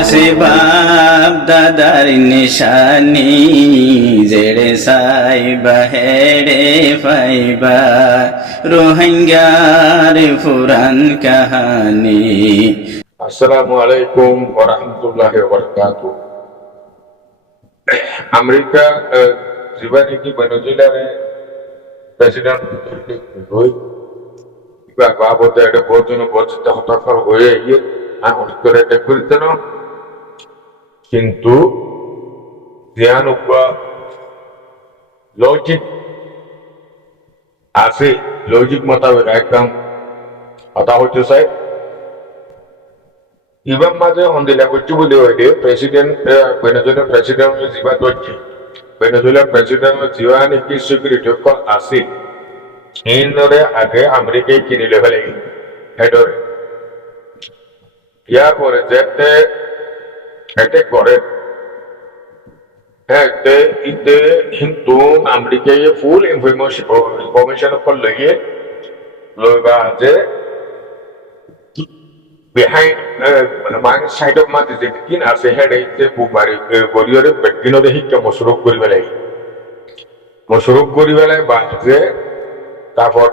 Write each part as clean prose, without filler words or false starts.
আছে বাপ দাদার নিশানি, জেড়ে সাইবা হেড়ে পাইবা রোহিঙ্গার পুরান কাহানি। আসসালামু আলাইকুম ওয়া রাহমাতুল্লাহি ওয়া বারাকাতুহু। আমেরিকা জীবনে কি ভেনেজুয়েলারে প্রেসিডেন্ট হই বা বাবদ এটা বহুজন বর্জিত হতাশার হয়ে গিয়ে অনেক করে এটা করিতেন, কিন্তু ধ্যান লজিক আছে, লজিক মোতাবেক একদম কথা হচ্ছে চাই ইবাম মাঝে হন্দিলা করছি বলে হইলে প্রেসিডেন্ট ভেনেজুয়েলার প্রেসিডেন্ট জিবা করছে, ভেনেজুয়েলার প্রেসিডেন্ট জিবা নাকি সিকিউরিটি কল আছে ইনরে আগে আমেরিকায় কিনিলে ফেলে হেডরে ইয়ার পরে যেতে অ্যাটাক করে এতে ইতে কিন্তু আমেরিকায় ফুল ইনফরমেশন কল লইয়ে লইবা যে behind man side of man is kin ase head ite bubari goriore bekino de hikka mosruk kori belai ba je তারপর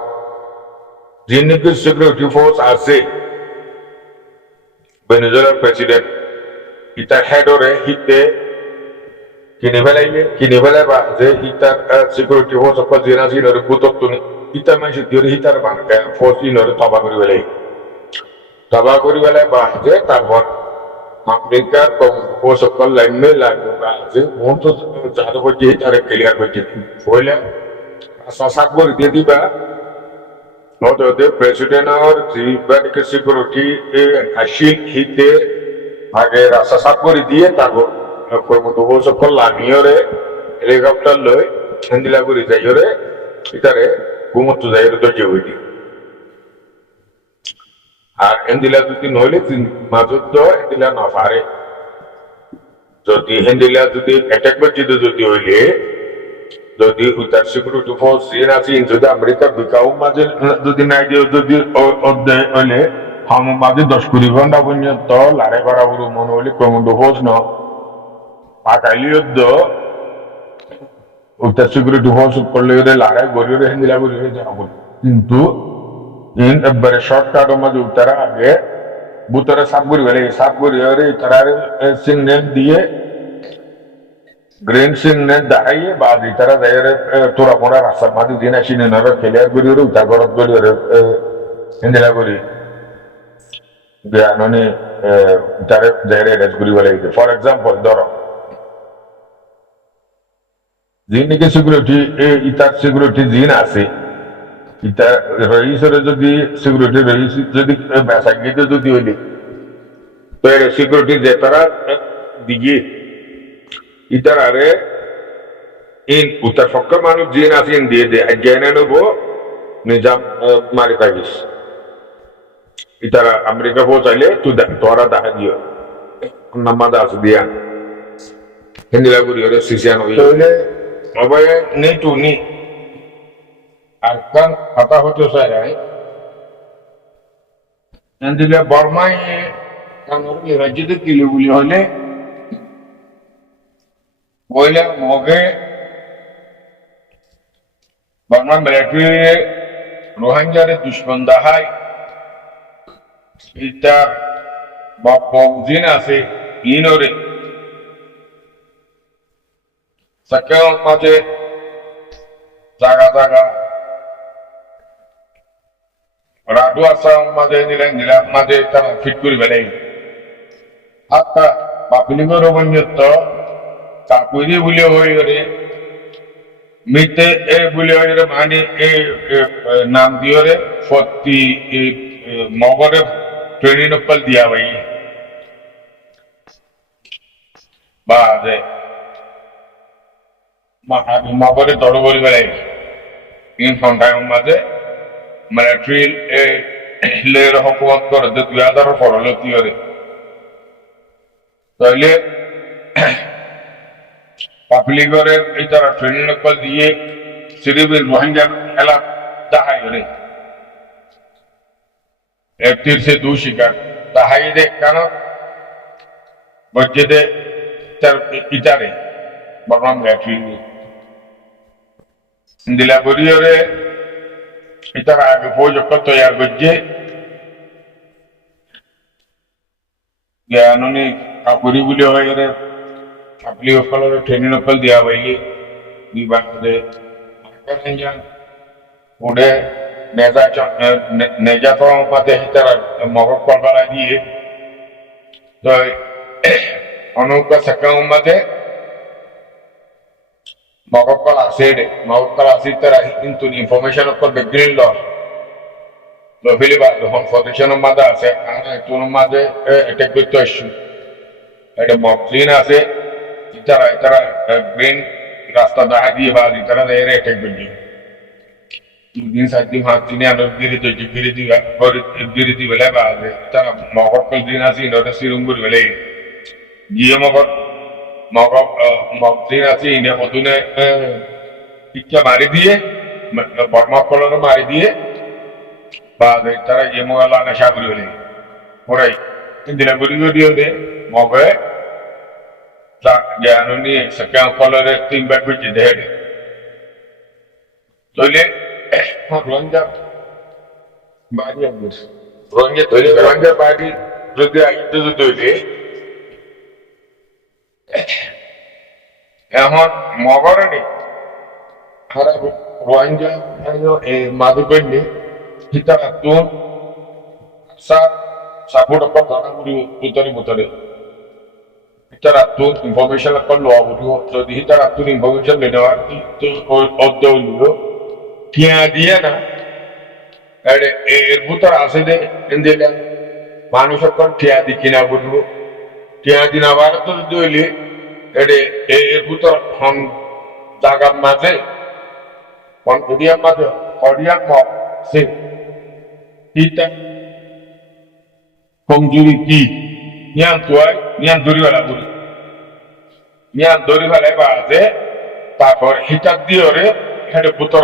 জিনিকে সিকিউরিটি ফোর্স আছে ভেনেজুয়েলার প্রেসিডেন্ট ইতার হেডরে হিতে কিনে বেলাই বা যে ইতার সিকিউরিটি ফোর্স অফ জিনা জিনরে বুততুনি ইতার মাইছে দিরে হিতার বাঙ্কা ফোর্স ইনরে তবা করি বেলাই বাজে তারপর আমেরিকার ও সকল লাইনে লাগবে বাজে মন তো যাদের বলছে তারা ক্লিয়ার করছে বলে শাসক বল দিয়ে দিবা নতুন প্রেসিডেন্ট আর জিবানিক সিকিউরিটি আসিল হিতে আগে শাসক করে দিয়ে তারপর ও সকল লামিয়রে হেলিকপ্টার লই হেন্দিলা করে যাইরে ইতারে ঘুমত যাইরে দরজে হইতি আর হেন্দিলা যদি নইলে মাজত হেন্দিলা না পারে যদি হেন্দিলা যদি অ্যাটাক করছিতে যদি হইলে যদি উত্তর সিকিউরিটি ফোর্স চীন আছে যদি আমেরিকা বিকাও মাঝে যদি নাই দিয়ে যদি অধ্যায় হইলে হাম মাঝে 10-20 ঘন্টা পর্যন্ত লড়াই করা বলে মনে হইলে কমান্ডো ফোর্স ন পাকাইলি যুদ্ধ উত্তর সিকিউরিটি ফোর্স করলে লড়াই গড়িয়ে হেন্দিলা গড়িয়ে যাবো, কিন্তু in একবারে শর্টকাট মধ্যে উত্তরা আগে বুতরে সাবগুড়ি বেলে সাবগুড়ি আরে তারারে সিগন্যাল দিয়ে গ্রিন সিগন্যাল দাঁড়াইয়ে বাদ তারা যাইরে তোরা মোড়া রাস্তার মাঝে দিন আসি নেনারে খেলিয়ার করি ওরে উত্তর গরত করি ওরে হিন্দিলা করি জ্ঞাননে তারে যাইরে রেজ করি বেলে ফর এক্সাম্পল ধরো জিনিকে সিকিউরিটি ইতার সিকিউরিটি জিন আছে ইতা রইসের যদি সিকিউরিটি রইস যদি বেসাঙ্গিতে যদি হইলে তো সিকিউরিটি যে তারা দিকে ইতার আরে ইন উত্তর পক্ষ মানুষ জিন আছে দিয়ে দে জ্ঞানে নেব নিজাম মারি থাকিস ইতারা আমেরিকা পৌঁছাইলে তুই তোরা দেখা দিও নাম্বার দাস দিয়া হিন্দিলা করি ওরে সিসিয়ান হইলে অবয় নেই টু নি আর কান কথা হতে চাই দিলে বর্মায় রাজ্যতে কিলো বলি হলে বইলে মগে বর্মা মিলিটারি রোহিঙ্গারে দুশ্মন দাহাই ইটা বকদিন আছে ইনরে সাকেও মাঝে জায়গা জায়গা রাডু আসাম মাঝে নিলাম মাঝে তারা ফিট করে বেড়ে আত্মা বাপিলিঙ্গর রবঞ্জত্ব চাকুরি বলে হয়ে রে মিতে এ বলে হয়ে রে মানে এ নাম দিয়ে রে ফতি মগরে ট্রেনিং উপল দিয়া ভাই বাজে মগরে দড় করে বেড়ে ইন সন্ধ্যায় মাঝে মিলিটারি লের হকুমত করে যে 2018 করে তাহলে পাবলিকের এই তারা ট্রেনিং কল দিয়ে সিরিবিল রোহিঙ্গা খেলা দেখাই করে 1 से 2 শিকার তাহাই দেখ কেন মসজিদে তার ইটারে বর্মাম ব্যাটারি দিলা করিয়রে ইটার আগে পর্যন্ত তৈরি করছে জ্ঞানী কাকুরি বলে হয়ে গেলে আপনি সকলের ট্রেনিং অকল দিয়া হয়ে বিভাগে যান উড়ে নেজা তো মাঝে তারা মগজ কলকাতা দিয়ে তো অনুক সকাম মাঝে মগজ কল আসে মগজ কল আসি তারা কিন্তু ইনফরমেশন অকল বেগ্রিন loss lo filiba lo foundation মাঝে আছে আর একটুর মাঝে এটা করতে আসছে এটা মকলিন আছে তারা গ্রিন রাস্তা দেখা দিয়ে বা তারা এর এটা করবে দুদিন সাত দিন হাত দিনে আলোক গিরি দিবে বা তারা মকল দিন আছে ইন্ডোটা সিরুম্বুর বেলে গিয়ে মকলিন আছে ইন্ডিয়া অধুনে শিক্ষা মারি দিয়ে বর্মকলন মারি দিয়ে বা তারা যে মোবাইল নেশা করি হলে ওরাই দিনে গুলি দিয়ে মগে জ্ঞান নিয়ে সকাল কলরে 3 ব্যাগ বেঁচে দেয় তৈলে রঞ্জা বাড়ি রঞ্জা তৈরি রঞ্জা বাড়ি যদি আইতে তৈরি এখন মগরে খারাপ Ranja মাধুকন্যে Kita tuh sabut apa karena muter. Kita tuh information apa luar dulu. Jadi kita tuh information benar itu order dulu. Dia na, ada muter asal deh endela. Manusia kan dia di kina dulu. Dia di nawar tuh dulu. Ada muter ham jaga macam, dia macam, dia mau sih. Kita kongjuri ki niang tuai niang duri wala baze তারপর heater দিয়ে হেঁটে পুতর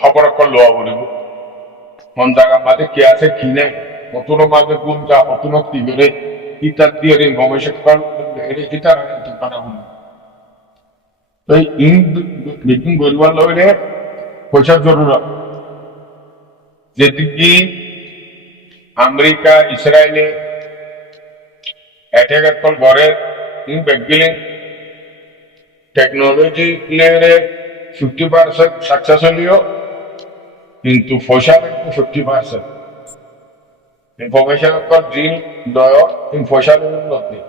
খবর করলো বলিব কোন জায়গা মাঝে কে আছে কি নেই নতুন মাঝে কোন যা নতুন কি করে হিটার দিয়ে ইনফরমেশন কল হিটার পারা বলি তো ইন মিটিং করবার লগে পয়সার জরুরত যেদিকে আমেরিকা ইসরায়েলে অ্যাটাক কল করে ইন বেগিলিং টেকনোলজি লেয়ারে 50% সাকসেস হলিও কিন্তু ফসল 50% ইনফরমেশন কল জিন দয় ইনফরমেশন নতি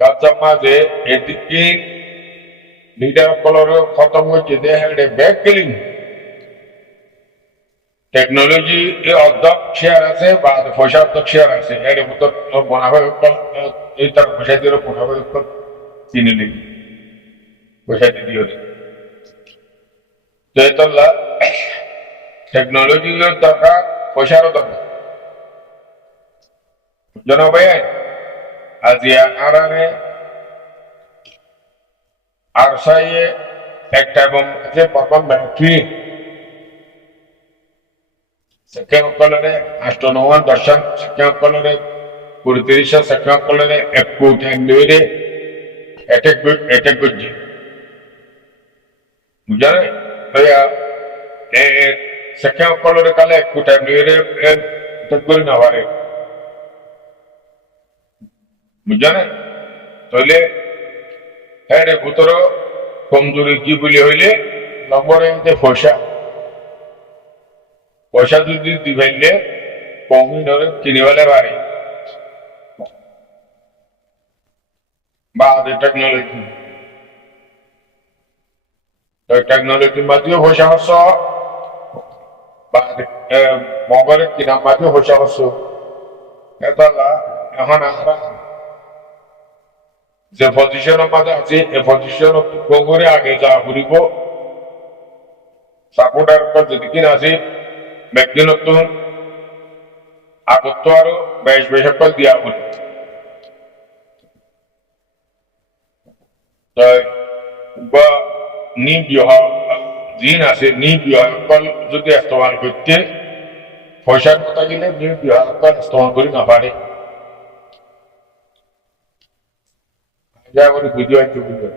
গাছা মাঝে এদিকে লিডার কলর খতম হচ্ছে দেহে বেগিলিং টেকনোলজি অর্ধক শেয়ার আছে বা পয়সা অর্ধক শেয়ার আছে এর ভিতর বনাবে এই তার পয়সা দিয়ে পড়াবে চিনি নেই পয়সা দিয়ে তো এতলা টেকনোলজি দরকার পয়সারও দরকার জন ভাই আজ আরামে আর সাইয়ে একটা এবং যে প্রথম battery Sekian kolore astronoman darshan sekian kolore kurdirisha sekian kolore ekut hendure etek gujji mujare ya sekian kolore kale ekut hendure etek guri na ware mujare tole ere butoro komjuri ki boli hoile নম্বরে তে ফসা পয়সা যদি দিবাইলে কমই ধরে কিনিবালে পারে বা technology মাধ্যমে পয়সা হচ্ছ বা মগরে কিনা মাধ্যমে পয়সা হচ্ছ এতলা এখন আমরা যে পজিশনের মাঝে আছে এই পজিশন কমরে আগে যা ঘুরিব সাপোর্টার যদি কিনা আছে ব্যক্তিগত আগত আরো বেশ দিয়া বলি বা জিন আছে যদি ইস্তেমাল করতে পয়সার কথা গেলে ইস্তেমাল করে না পারে যা করে ভিডিও আনতে বুঝবে